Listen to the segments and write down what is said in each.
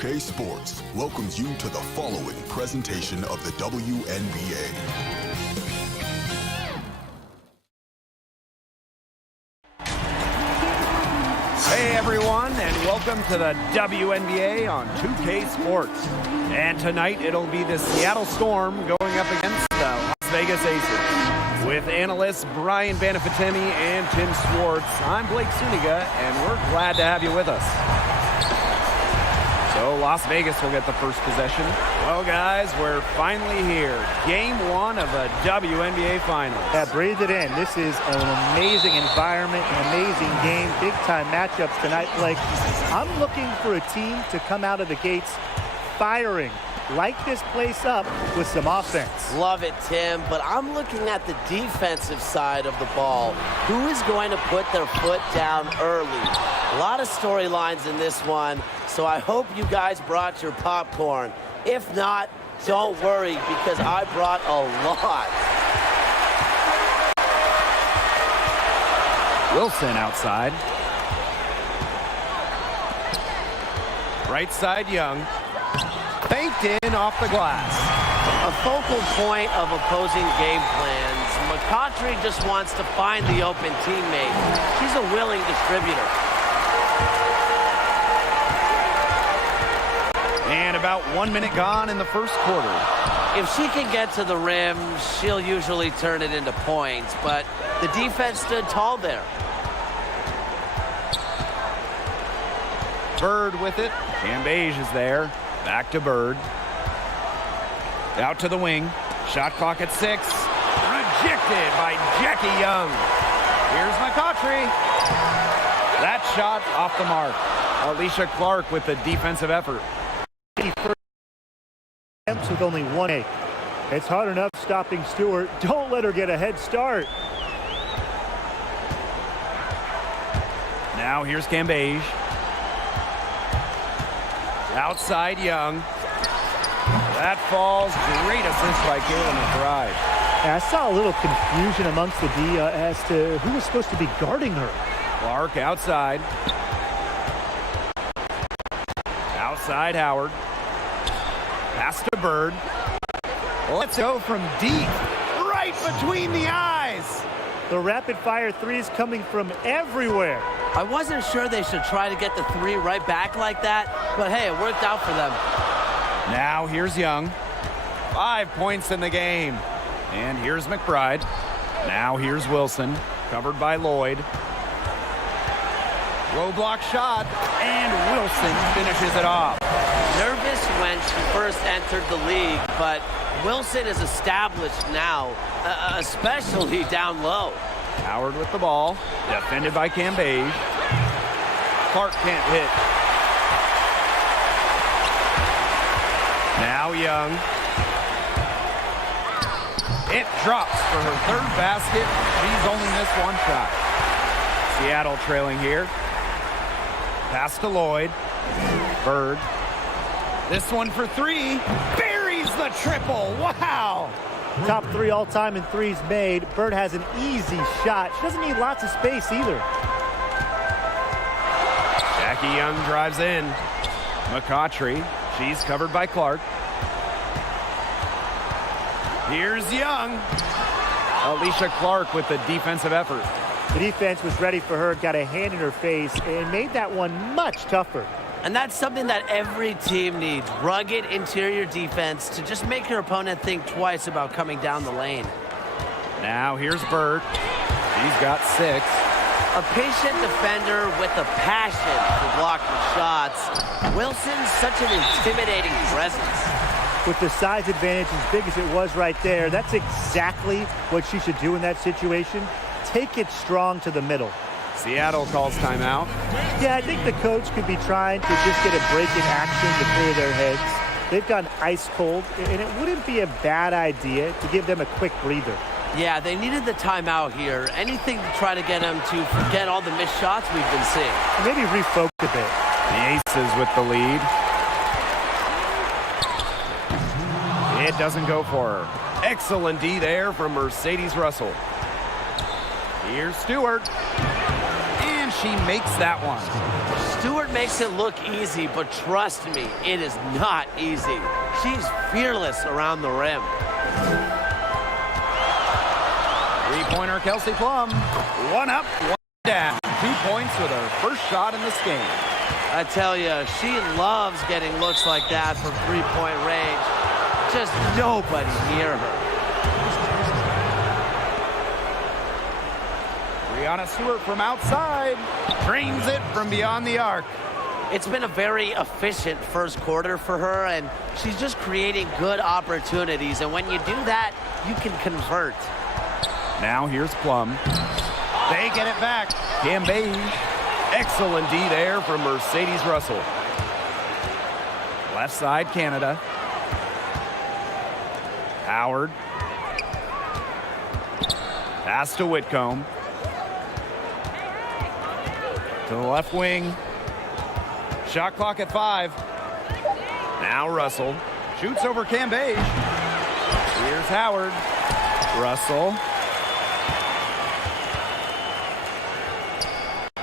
2K Sports welcomes you to the following presentation of the WNBA. Hey everyone, and welcome to the WNBA on 2K Sports. And tonight it'll be the Seattle Storm going up against the Las Vegas Aces. With analysts Brian Banafitemi and Tim Swartz, I'm Blake Suniga, and we're glad to have you with us. So Las Vegas will get the first possession. Well, guys, we're finally here. Game one of the WNBA Finals. Yeah, breathe it in. This is an amazing environment, an amazing game, big-time matchups tonight, Blake. I'm looking for a team to come out of the gates firing, light this place up with some offense. Love it, Tim, but I'm looking at the defensive side of the ball. Who is going to put their foot down early? A lot of storylines in this one, so I hope you guys brought your popcorn. If not, don't worry, because I brought a lot. Wilson outside. Right side, Young. Banked in off the glass. A focal point of opposing game plans. McCautry just wants to find the open teammate. She's a willing distributor. And about 1 minute gone in the first quarter. If she can get to the rim, she'll usually turn it into points, but the defense stood tall there. Bird with it. Cambage is there. Back to Bird. Out to the wing. Shot clock at 6. Rejected by Jackie Young. Here's McCautry. That shot off the mark. Alicia Clark with the defensive effort. With only 1-8. It's hard enough stopping Stewart. Don't let her get a head start. Now here's Cambage. Outside Young. That falls. Great assist by Kayla McBride. Yeah, I saw a little confusion amongst the D as to who was supposed to be guarding her. Clark outside. Outside Howard. Pass to Bird. Let's go from deep. Right between the eyes. The rapid-fire threes coming from everywhere. I wasn't sure they should try to get the three right back like that, but hey, it worked out for them. Now here's Young. 5 points in the game. And here's McBride. Now here's Wilson. Covered by Lloyd. Low block shot. And Wilson finishes it off. Nervous when she first entered the league, but Wilson is established now, especially down low. Howard with the ball. Defended by Cambage. Clark can't hit. Now Young. It drops for her third basket. She's only missed one shot. Seattle trailing here. Pass to Lloyd. Bird. This one for three. Buries the triple. Wow. Top 3 all-time in threes made. Bird has an easy shot. She doesn't need lots of space either. Jackie Young drives in. McCautry. She's covered by Clark. Here's Young. Alicia Clark with the defensive effort. The defense was ready for her, got a hand in her face, and made that one much tougher. And that's something that every team needs. Rugged interior defense to just make your opponent think twice about coming down the lane. Now here's Bird. She's got 6. A patient defender with a passion for blocking shots. Wilson's such an intimidating presence. With the size advantage as big as it was right there, that's exactly what she should do in that situation. Take it strong to the middle. Seattle calls timeout. Yeah, I think the coach could be trying to just get a break in action to clear their heads. They've gone ice cold, and it wouldn't be a bad idea to give them a quick breather. Yeah, they needed the timeout here. Anything to try to get them to forget all the missed shots we've been seeing. Maybe refocus a bit. The Aces with the lead. It doesn't go for her. Excellent D there from Mercedes Russell. Here's Stewart. And she makes that one. Stewart makes it look easy, but trust me, it is not easy. She's fearless around the rim. Three-pointer Kelsey Plum. One up, one down. 2 points with her first shot in this game. I tell you, she loves getting looks like that from three-point range. Just nobody near her. Brianna Stewart from outside. Drains it from beyond the arc. It's been a very efficient first quarter for her, and she's just creating good opportunities. And when you do that, you can convert. Now here's Plum. They get it back. Cam Beige. Excellent D there from Mercedes Russell. Left side, Canada. Howard. Pass to Whitcomb. To the left wing. Shot clock at 5. Now Russell. Shoots over Cam Beige. Here's Howard. Russell.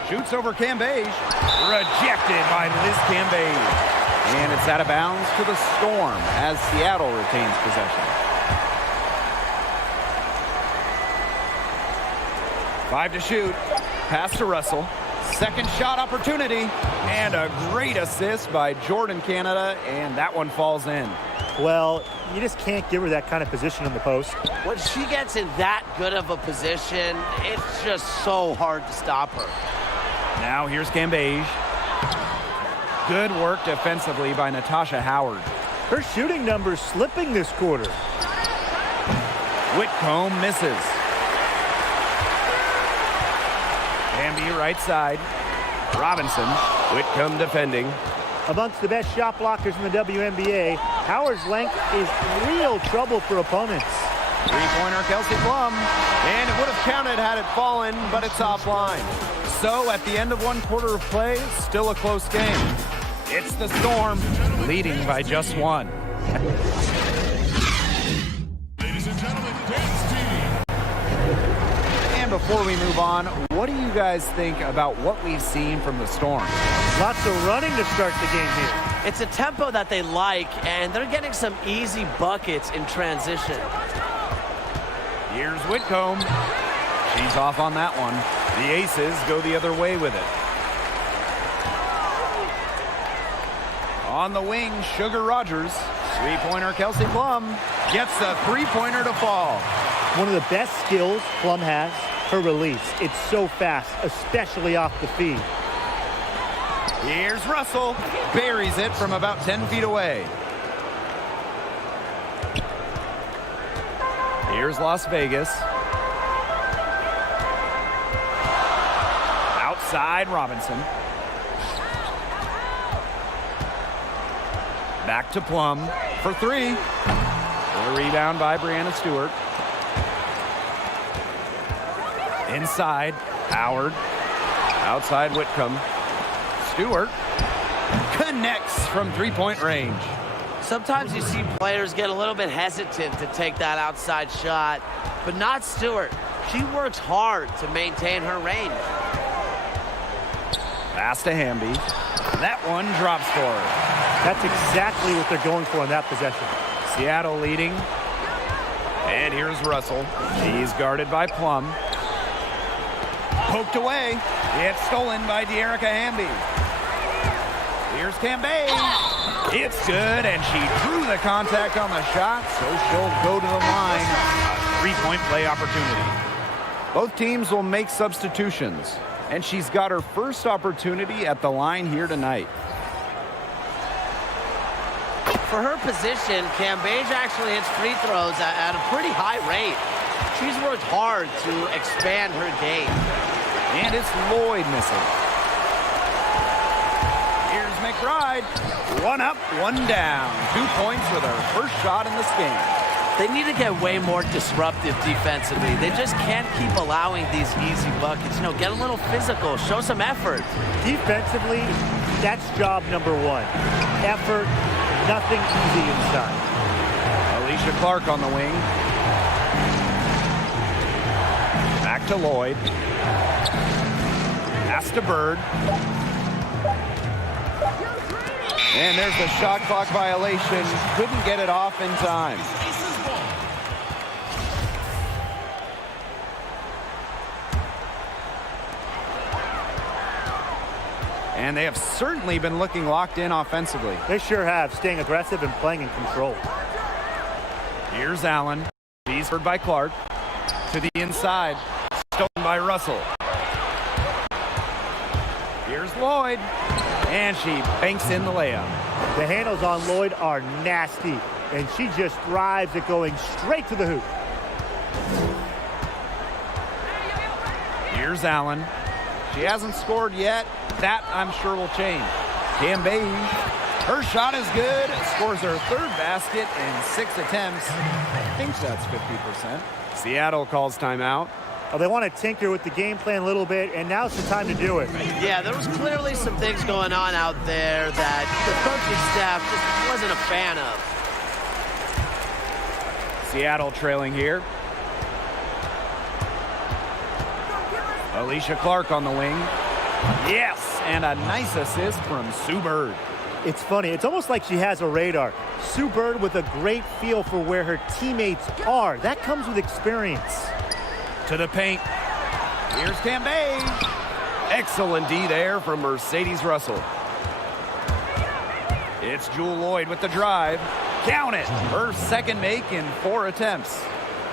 Shoots over Cam Beige. Rejected by Liz Cam Beige. And it's out of bounds to the Storm as Seattle retains possession. 5 to shoot. Pass to Russell. Second shot opportunity. And a great assist by Jordan Canada. And that one falls in. Well, you just can't give her that kind of position in the post. When she gets in that good of a position, it's just so hard to stop her. Now here's Cam Beige. Good work defensively by Natasha Howard. Her shooting numbers slipping this quarter. Whitcomb misses. Bambi right side. Robinson. Whitcomb defending. Amongst the best shot blockers in the WNBA, Howard's length is real trouble for opponents. Three-pointer Kelsey Plum. And it would have counted had it fallen, but it's offline. So at the end of one quarter of play, still a close game. It's the Storm leading by just 1. Ladies and gentlemen, dance team. And before we move on, what do you guys think about what we've seen from the Storm? Lots of running to start the game here. It's a tempo that they like, and they're getting some easy buckets in transition. Here's Whitcomb. She's off on that one. The Aces go the other way with it. On the wing, Sugar Rogers. Three-pointer Kelsey Plum gets the three-pointer to fall. One of the best skills Plum has, her release. It's so fast, especially off the feed. Here's Russell. Buries it from about 10 feet away. Here's Las Vegas. Outside Robinson. Back to Plum for 3. A rebound by Brianna Stewart. Inside, Howard. Outside Whitcomb. Stewart connects from three-point range. Sometimes you see players get a little bit hesitant to take that outside shot, but not Stewart. She works hard to maintain her range. Pass to Hamby. That one drops for her. That's exactly what they're going for in that possession. Seattle leading. And here's Russell. He's guarded by Plum. Poked away. It's stolen by De'Erica Hamby. Here's Cam Beige. It's good, and she drew the contact on the shot, so she'll go to the line. A three-point play opportunity. Both teams will make substitutions, and she's got her first opportunity at the line here tonight. For her position, Cam Beige actually hits free throws at a pretty high rate. She's worked hard to expand her game. And it's Lloyd missing. Here's McBride. One up, one down. 2 points with her first shot in this game. They need to get way more disruptive defensively. They just can't keep allowing these easy buckets. You know, get a little physical, show some effort. Defensively, that's job number 1. Effort, nothing easy inside. Alicia Clark on the wing. Back to Lloyd. Pass to Bird. And there's the shot clock violation. Couldn't get it off in time. And they have certainly been looking locked in offensively. They sure have, staying aggressive and playing in control. Here's Allen. He's heard by Clark. To the inside. Stolen by Russell. Here's Lloyd. And she banks in the layup. The handles on Lloyd are nasty, and she just thrives at going straight to the hoop. Here's Allen. She hasn't scored yet. That, I'm sure, will change. Cambage. Her shot is good. Scores her third basket in 6 attempts. I think that's 50%. Seattle calls timeout. Oh, they want to tinker with the game plan a little bit, and now's the time to do it. Yeah, there was clearly some things going on out there that the coaching staff just wasn't a fan of. Seattle trailing here. Alicia Clark on the wing. Yes, and a nice assist from Sue Bird. It's funny. It's almost like she has a radar. Sue Bird with a great feel for where her teammates are. That comes with experience. To the paint. Here's Cambage. Excellent D there from Mercedes Russell. It's Jewel Lloyd with the drive. Count it. Her second make in 4 attempts.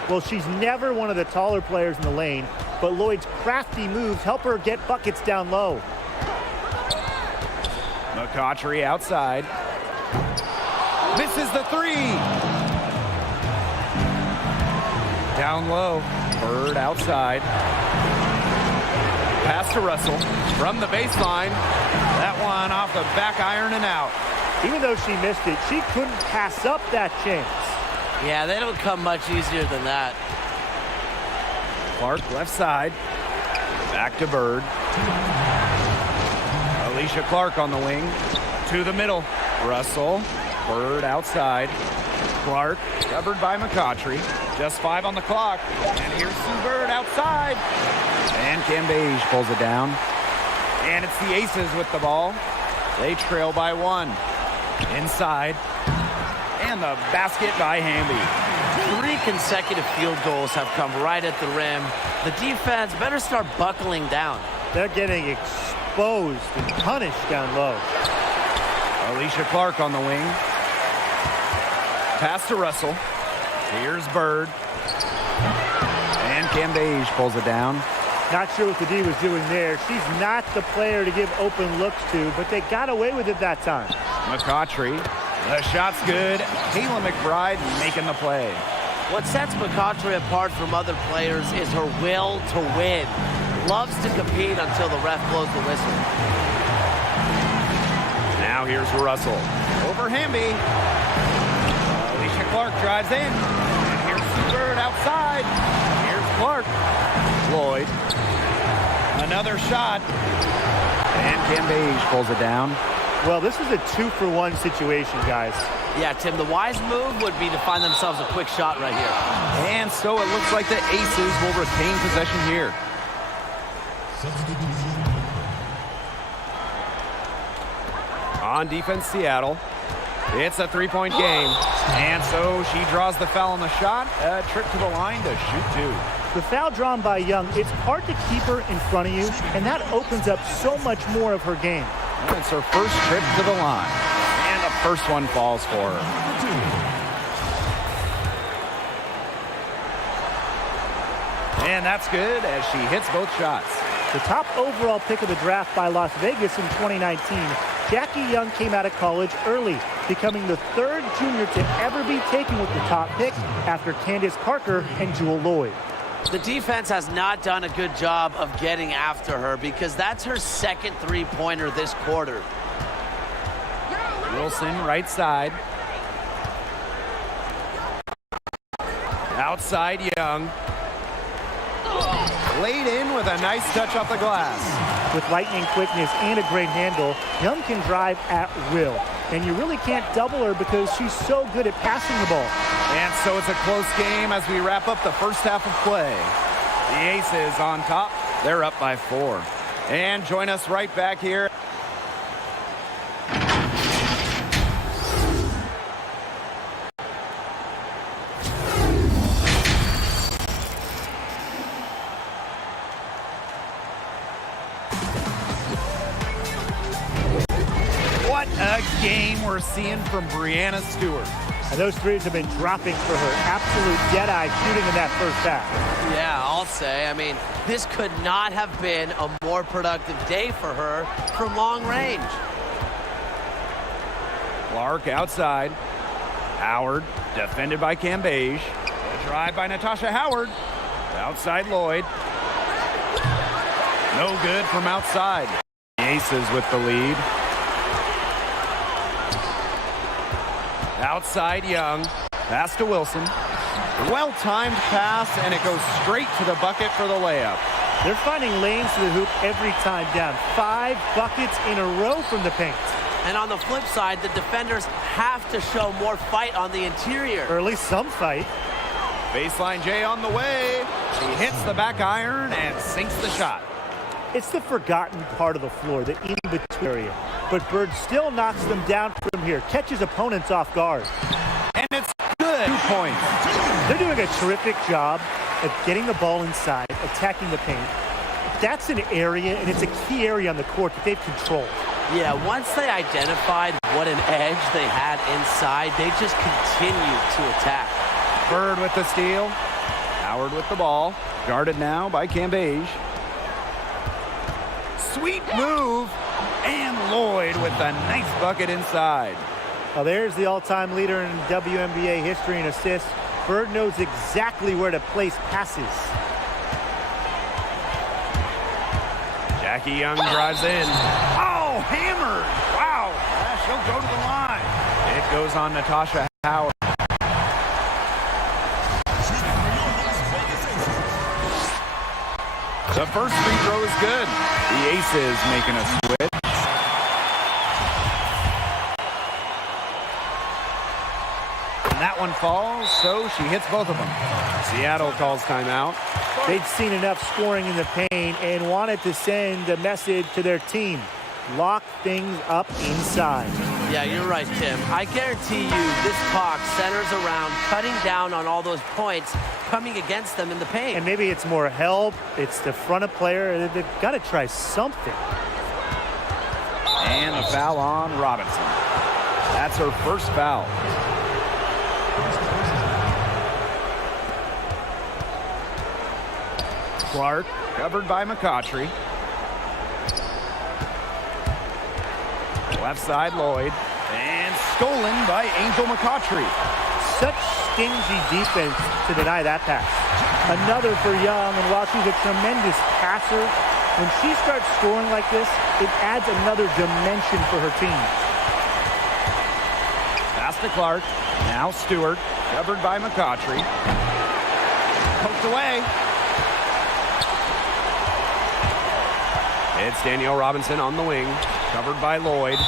Well, she's never one of the taller players in the lane, but Lloyd's crafty moves help her get buckets down low. McCautry outside. Misses the 3. Down low. Bird outside. Pass to Russell from the baseline. That one off the back iron and out. Even though she missed it, she couldn't pass up that chance. Yeah, they don't come much easier than that. Clark left side. Back to Bird. Alicia Clark on the wing. To the middle. Russell. Bird outside. Clark covered by McCautry. Just 5 on the clock. And here's Sue Bird outside. And Cambage pulls it down. And it's the Aces with the ball. They trail by 1. Inside. And the basket by Hamby. 3 consecutive field goals have come right at the rim. The defense better start buckling down. They're getting exposed and punished down low. Alicia Clark on the wing. Pass to Russell. Here's Bird. And Cambage pulls it down. Not sure what the D was doing there. She's not the player to give open looks to, but they got away with it that time. McCautry. The shot's good. Kayla McBride making the play. What sets McCautry apart from other players is her will to win. Loves to compete until the ref blows the whistle. Now here's Russell. Over Hamby. Alicia Clark drives in. And here's Sue Bird outside. Here's Clark. Lloyd. Another shot. And Cambage pulls it down. Well, this is a 2-for-1 situation, guys. Yeah, Tim, the wise move would be to find themselves a quick shot right here. And so it looks like the Aces will retain possession here. On defense, Seattle. It's a 3-point game. And so she draws the foul on the shot. A trip to the line to shoot 2. The foul drawn by Young, it's hard to keep her in front of you, and that opens up so much more of her game. And it's her first trip to the line. And the first one falls for her. And that's good as she hits both shots. The top overall pick of the draft by Las Vegas in 2019, Jackie Young came out of college early, becoming the 3rd junior to ever be taken with the top pick after Candace Parker and Jewel Lloyd. The defense has not done a good job of getting after her because that's her second 3-pointer this quarter. Wilson right side. Outside Young. Laid in with a nice touch off the glass. With lightning quickness and a great handle, Young can drive at will. And you really can't double her because she's so good at passing the ball. And so it's a close game as we wrap up the first half of play. The Aces on top. They're up by 4. And join us right back here. a game we're seeing from Breanna Stewart. And those threes have been dropping for her. Absolute dead-eye shooting in that first half. Yeah, I'll say. I mean, this could not have been a more productive day for her from long range. Clark outside. Howard defended by Cambage. A drive by Natasha Howard. Outside Lloyd. No good from outside. The Aces with the lead. Outside Young. Pass to Wilson. Well-timed pass, and it goes straight to the bucket for the layup. They're finding lanes to the hoop every time down. 5 buckets in a row from the paint. And on the flip side, the defenders have to show more fight on the interior. Or at least some fight. Baseline J on the way. She hits the back iron and sinks the shot. It's the forgotten part of the floor, the in-between area. But Bird still knocks them down from here, catches opponents off guard. And it's good. 2 points. They're doing a terrific job of getting the ball inside, attacking the paint. That's an area, and it's a key area on the court that they've controlled. Yeah, once they identified what an edge they had inside, they just continued to attack. Bird with the steal. Howard with the ball. Guarded now by Cambage. Sweet move. And Lloyd with a nice bucket inside. Well, there's the all-time leader in WNBA history in assists. Bird knows exactly where to place passes. Jackie Young drives in. Oh, hammered. Wow. She'll go to the line. It goes on Natasha Howard. The first free throw is good. The Aces making a switch. And that one falls, so she hits both of them. Seattle calls timeout. They'd seen enough scoring in the paint and wanted to send a message to their team. Lock things up inside. Yeah, you're right, Tim. I guarantee you this talk centers around cutting down on all those points coming against them in the paint. And maybe it's more help. It's the front of player. They've got to try something. And a foul on Robinson. That's her first foul. Clark covered by McCautry. Left side Lloyd. And stolen by Angel McCautry. Such stingy defense to deny that pass. Another for Young, and while she's a tremendous passer, when she starts scoring like this, it adds another dimension for her team. Pass to Clark. Now Stewart. Covered by McCautry. Poked away. It's Danielle Robinson on the wing. Covered by Lloyd.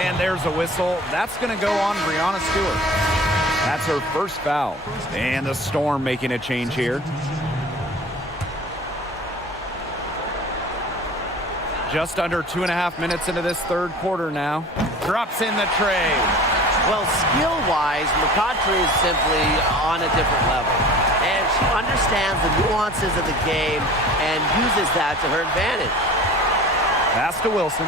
And there's a whistle. That's going to go on Breanna Stewart. That's her first foul. And the Storm making a change here. Just under 2.5 minutes into this third quarter now. Drops in the tray. Well, skill-wise, McCautry is simply on a different level. And she understands the nuances of the game and uses that to her advantage. Pass to Wilson.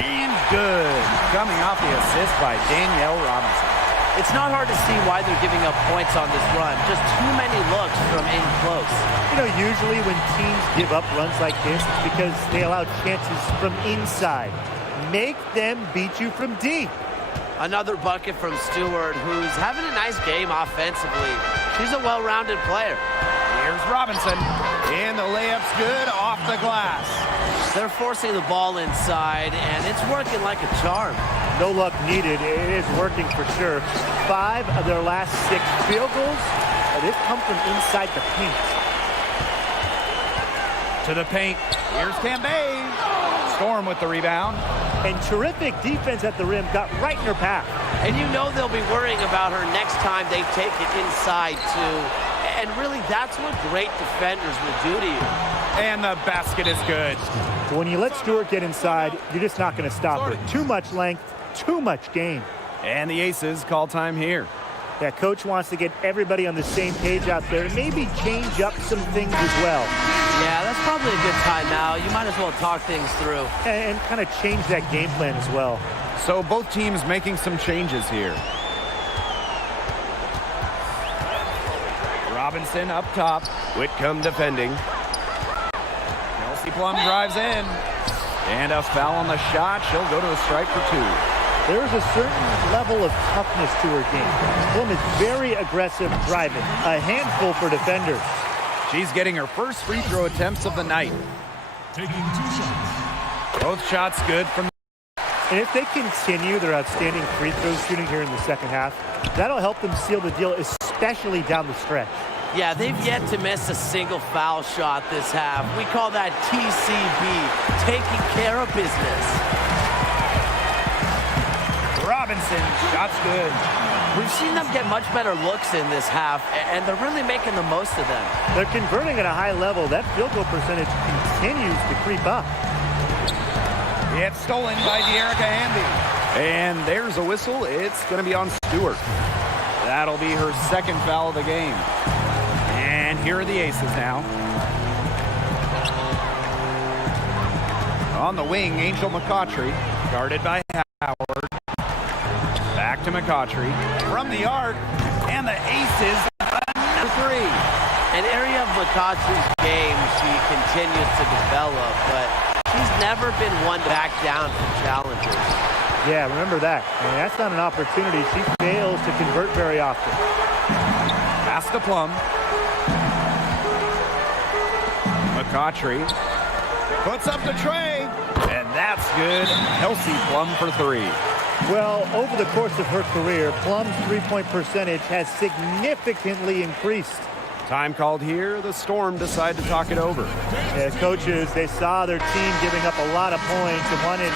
And good. Coming off the assist by Danielle Robinson. It's not hard to see why they're giving up points on this run. Just too many looks from in close. You know, usually when teams give up runs like this, it's because they allow chances from inside. Make them beat you from deep. Another bucket from Stewart, who's having a nice game offensively. She's a well-rounded player. Here's Robinson. And the layup's good off the glass. They're forcing the ball inside, and it's working like a charm. No luck needed. It is working for sure. 5 of their last 6 field goals, they've come from inside the paint. To the paint. Here's Cambage. Storm with the rebound. And terrific defense at the rim got right in her path. And you know they'll be worrying about her next time they take it inside, too. And really, that's what great defenders will do to you. And the basket is good. When you let Stewart get inside, you're just not going to stop her. Too much length, too much game. And the Aces call time here. Yeah, coach wants to get everybody on the same page out there and maybe change up some things as well. Yeah, that's probably a good timeout. You might as well talk things through. And kind of change that game plan as well. So both teams making some changes here. Robinson up top. Whitcomb defending. Kelsey Plum drives in. And a foul on the shot. She'll go to a strike for 2. There's a certain level of toughness to her game. Plum is very aggressive driving. A handful for defenders. She's getting her first free throw attempts of the night. Taking 2 shots. Both shots good from. And if they continue their outstanding free throw shooting here in the second half, that'll help them seal the deal, especially down the stretch. Yeah, they've yet to miss a single foul shot this half. We call that TCB, taking care of business. Robinson, shots good. We've seen them get much better looks in this half, and they're really making the most of them. They're converting at a high level. That field goal percentage continues to creep up. It's stolen by De'Erica Hamby. And there's a whistle. It's going to be on Stewart. That'll be her second foul of the game. And here are the Aces now. On the wing, Angel McCautry, guarded by Howard. Back to McCautry. From the arc, and the Aces, another 3. An area of McCautry's game she continues to develop, but she's never been one to back down from challenges. Yeah, remember that. And that's not an opportunity. She fails to convert very often. Pass to Plum. McCautry puts up the tray, and that's good. Kelsey Plum for 3. Well, over the course of her career, Plum's three-point percentage has significantly increased. Time called here. The Storm decide to talk it over. As coaches, they saw their team giving up a lot of points and wanted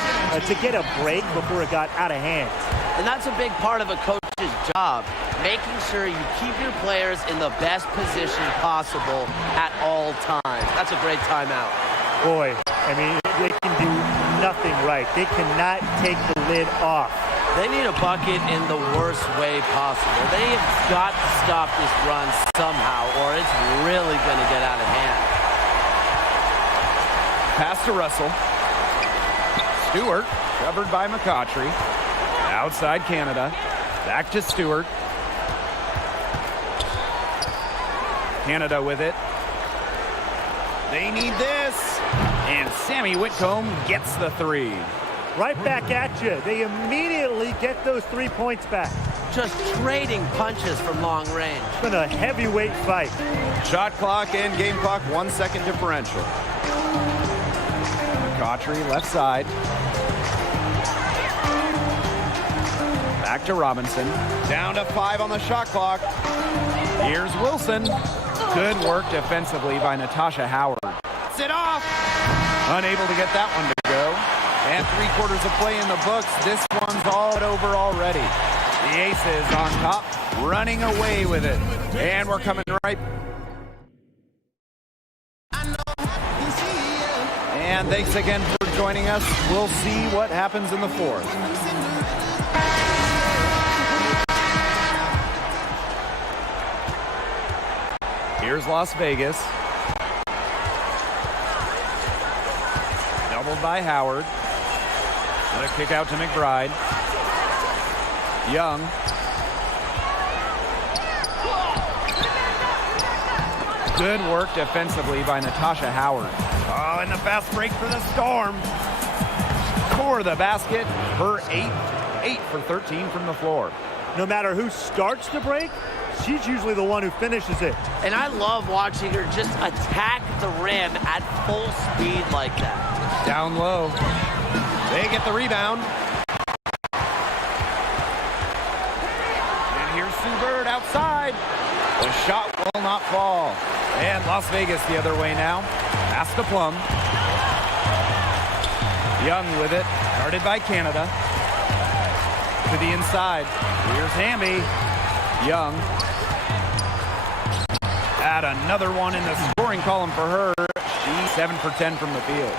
to get a break before it got out of hand. And that's a big part of a coach's job, making sure you keep your players in the best position possible at all times. That's a great timeout. Boy, I mean, they can do nothing right. They cannot take the lid off. They need a bucket in the worst way possible. They have got to stop this run somehow, or it's really going to get out of hand. Pass to Russell. Stewart, covered by McCautry. Outside Canada. Back to Stewart. Canada with it. They need this. And Sammy Whitcomb gets the 3. Right back at you. They immediately get those 3 points back. Just trading punches from long range. It's been a heavyweight fight. Shot clock and game clock, 1 second differential. McCautry left side. Back to Robinson. Down to 5 on the shot clock. Here's Wilson. Good work defensively by Natasha Howard. Sit off. Unable to get that one to go. And 3/4 of play in the books. This one's all over already. The Aces on top, running away with it. And we're coming right. And thanks again for joining us. We'll see what happens in the 4th. Here's Las Vegas. Doubled by Howard. The kick out to McBride. Young. Good work defensively by Natasha Howard. Oh, and the fast break for the Storm. For the basket, her 8 for 13 from the floor. No matter who starts the break, she's usually the one who finishes it. And I love watching her just attack the rim at full speed like that. Down low. They get the rebound. And here's Sue Bird outside. The shot will not fall. And Las Vegas the other way now. Pass to Plum. Young with it. Guarded by Canada. To the inside. Here's Hamby. Young. Add another one in the scoring column for her. She's 7 for 10 from the field.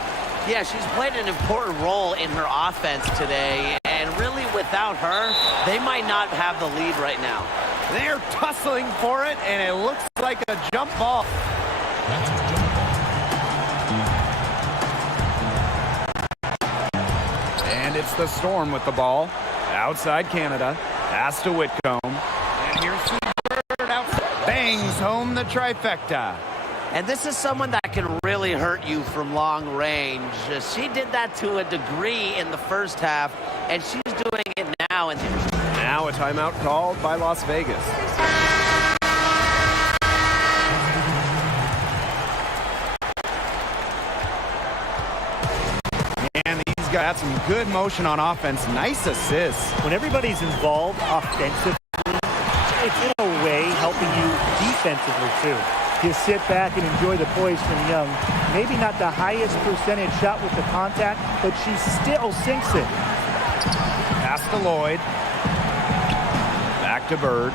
Yeah, she's played an important role in her offense today, and really without her, they might not have the lead right now. They're tussling for it, and it looks like a jump ball. And it's the Storm with the ball. Outside Canada. Pass to Whitcomb. And here's Sue Bird out. Bangs home the trifecta. And this is someone that can really hurt you from long range. She did that to a degree in the first half, and she's doing it now. And now a timeout called by Las Vegas. And these guys had some good motion on offense. Nice assists. When everybody's involved offensively, it's in a way helping you defensively too. You sit back and enjoy the poise from Young. Maybe not the highest percentage shot with the contact, but she still sinks it. Pass to Lloyd. Back to Bird.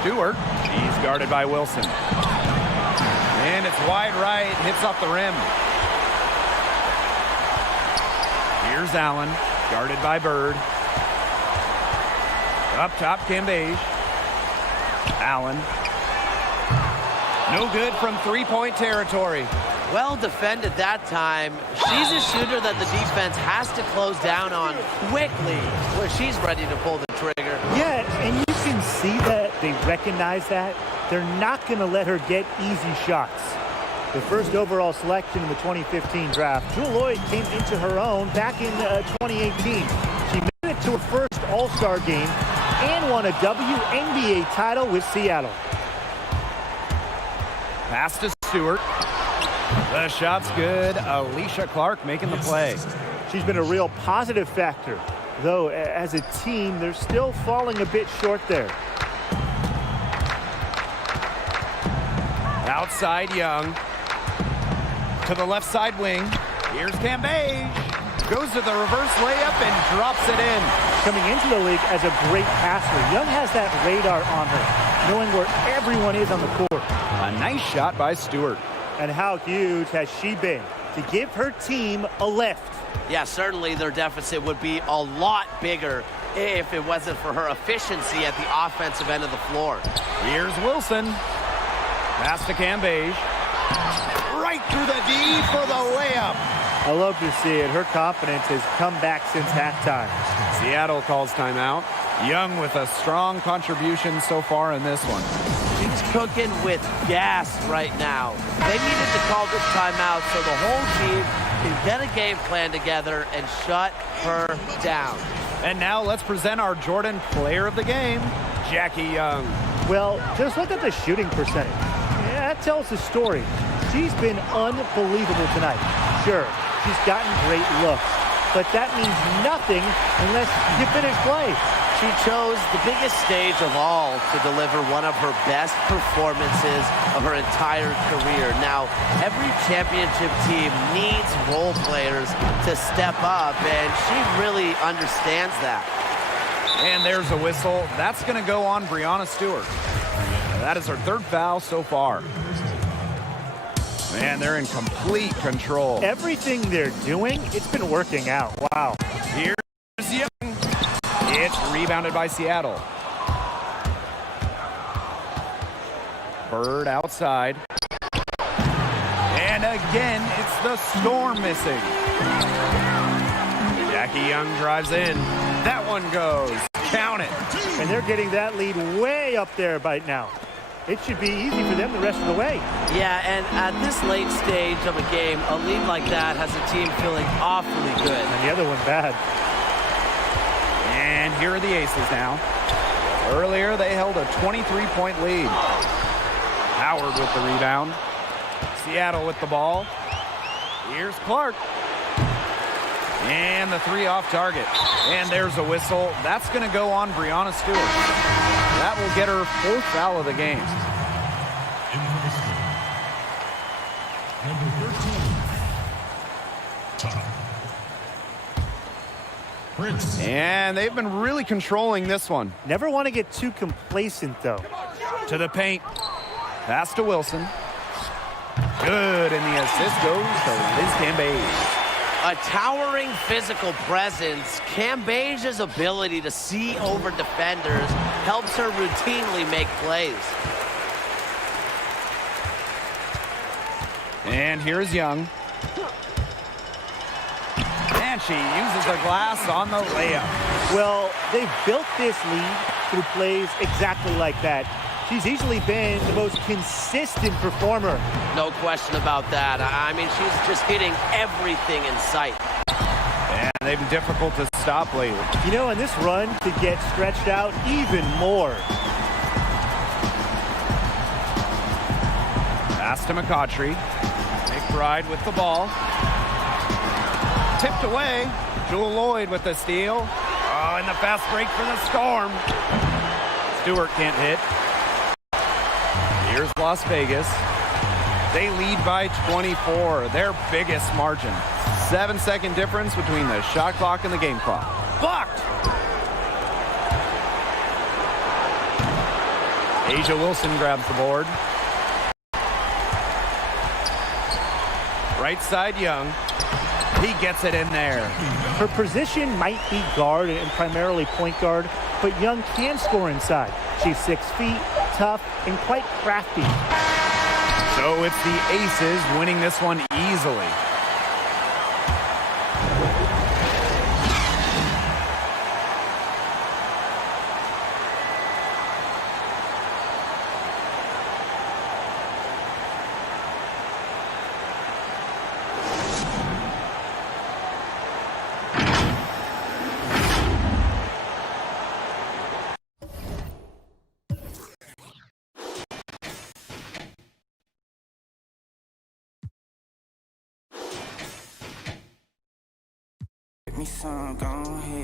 Stewart. She's guarded by Wilson. And it's wide right. Hits off the rim. Here's Allen. Guarded by Bird. Up top, Cambage. Allen. No good from three-point territory. well defended that time. She's a shooter that the defense has to close down on quickly where she's ready to pull the trigger. Yeah, and you can see that they recognize that. They're not going to let her get easy shots. The first overall selection in the 2015 draft, Jewell Loyd came into her own back in 2018. She made it to her first All-Star game and won a WNBA title with Seattle. Pass to Stewart. The shot's good. Alicia Clark making the play. She's been a real positive factor, though as a team, they're still falling a bit short there. Outside Young. To the left side wing. Here's Cambage. Goes to the reverse layup and drops it in. Coming into the league as a great passer, Young has that radar on her, knowing where everyone is on the court. A nice shot by Stewart. And how huge has she been to give her team a lift? Yeah, certainly their deficit would be a lot bigger if it wasn't for her efficiency at the offensive end of the floor. Here's Wilson. Pass to Cambage. Right through the D for the layup. I love to see it. Her confidence has come back since halftime. Seattle calls timeout. Young with a strong contribution so far in this one. She's cooking with gas right now. They needed to call this timeout so the whole team can get a game plan together and shut her down. And now let's present our Jordan Player of the Game, Jackie Young. Well, just look at the shooting percentage. Yeah, that tells the story. She's been unbelievable tonight. Sure, she's gotten great looks, but that means nothing unless you finish play. She chose the biggest stage of all to deliver one of her best performances of her entire career. Now, every championship team needs role players to step up, and she really understands that. And there's a whistle. That's going to go on Breanna Stewart. That is her third foul so far. Man, they're in complete control. Everything they're doing, it's been working out. Wow. Here's Young. It's rebounded by Seattle. Bird outside. And again, it's the Storm missing. Jackie Young drives in. That one goes. Count it. And they're getting that lead way up there right now. It should be easy for them the rest of the way. Yeah, and at this late stage of a game, a lead like that has a team feeling awfully good. And the other one bad. And here are the Aces now. Earlier, they held a 23-point lead. Howard with the rebound. Seattle with the ball. Here's Clark. And the three off target. And there's a whistle. That's going to go on Breanna Stewart. That will get her fourth foul of the game. Number 13. Time. Prince. And they've been really controlling this one. Never want to get too complacent, though. To the paint. Pass to Wilson. Good, and the assist goes to Liz Cambage. A towering physical presence, Cambage's ability to see over defenders helps her routinely make plays. And here's Young. And she uses the glass on the layup. Well, they've built this lead through plays exactly like that. She's easily been the most consistent performer. No question about that. I mean, she's just hitting everything in sight. And they've been difficult to stop lately. You know, and this run could get stretched out even more. Pass to McCautry. McBride with the ball. Tipped away. Jewel Lloyd with the steal. Oh, and the fast break for the Storm. Stewart can't hit. Here's Las Vegas. They lead by 24, their biggest margin. 7-second difference between the shot clock and the game clock. Blocked! Asia Wilson grabs the board. Right side, Young. He gets it in there. Her position might be guard and primarily point guard, but Young can score inside. She's 6 feet, tough, and quite crafty. So it's the Aces winning this one easily. Me some, go ahead.